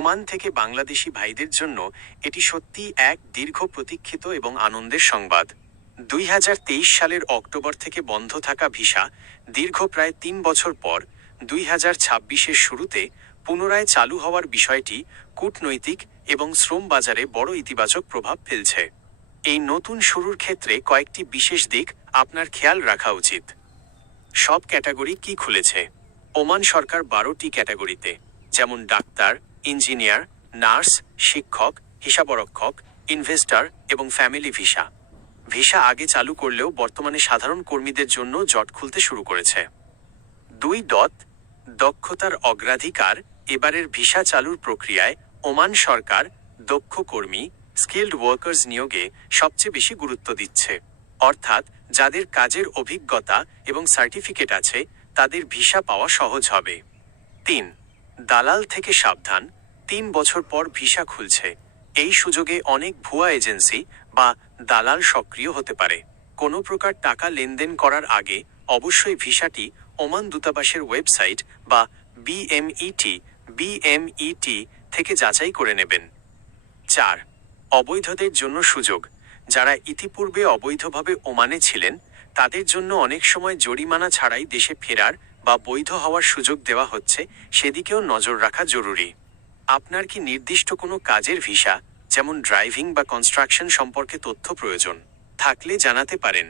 Oman থেকে বাংলাদেশি ভাইদের জন্য এটি সত্যিই এক দীর্ঘ প্রতীক্ষিত এবং আনন্দের সংবাদ। 2023 সালের অক্টোবর থেকে বন্ধ থাকা ভিসা দীর্ঘ প্রায় 3 বছর পর 2026-এর শুরুতে পুনরায় চালু হওয়ার বিষয়টি কূটনৈতিক এবং শ্রম বাজারে বড় ইতিবাচক প্রভাব ফেলছে। এই নতুন শুরুর ক্ষেত্রে কয়েকটি বিশেষ দিক আপনার খেয়াল রাখা উচিত। সব ক্যাটাগরি কি খুলেছে? ওমান সরকার 12টি ক্যাটাগরিতে, যেমন ডাক্তার, ইঞ্জিনিয়ার, নার্স, শিক্ষক, হিসাবরক্ষক, ইনভেস্টর এবং ফ্যামিলি ভিসা আগে চালু করলেও বর্তমানে সাধারণ কর্মীদের জন্য জট খুলতে শুরু করেছে। 2. দক্ষতার অগ্রাধিকার। এবারের ভিসা চালুর প্রক্রিয়ায় ওমান সরকার দক্ষ কর্মী স্কিল্ড ওয়ার্কার্স নিয়োগে সবচেয়ে বেশি গুরুত্ব দিচ্ছে। অর্থাৎ যাদের কাজের অভিজ্ঞতা এবং সার্টিফিকেট আছে তাদের ভিসা পাওয়া সহজ হবে। 3. দালাল থেকে সাবধান। 3 বছর পর ভিসা খুলছে, এই সুযোগে অনেক ভুয়া এজেন্সি বা দালাল সক্রিয় হতে পারে। কোনো প্রকার টাকা লেনদেন করার আগে অবশ্যই ভিসাটি ওমান দূতাবাসের ওয়েবসাইট বা বিএমইটি থেকে যাচাই করে নেবেন। 4. অবৈধদের জন্য সুযোগ। যারা ইতিপূর্বে অবৈধভাবে ওমানে ছিলেন তাদের জন্য অনেক সময় জরিমানা ছাড়াই দেশে ফেরার বা বৈধ হওয়ার সুযোগ দেওয়া হচ্ছে, সেদিকেও নজর রাখা জরুরি। আপনার কি নির্দিষ্ট কোনো কাজের ভিসা, যেমন ড্রাইভিং বা কনস্ট্রাকশন সম্পর্কে তথ্য প্রয়োজন থাকলে জানাতে পারেন।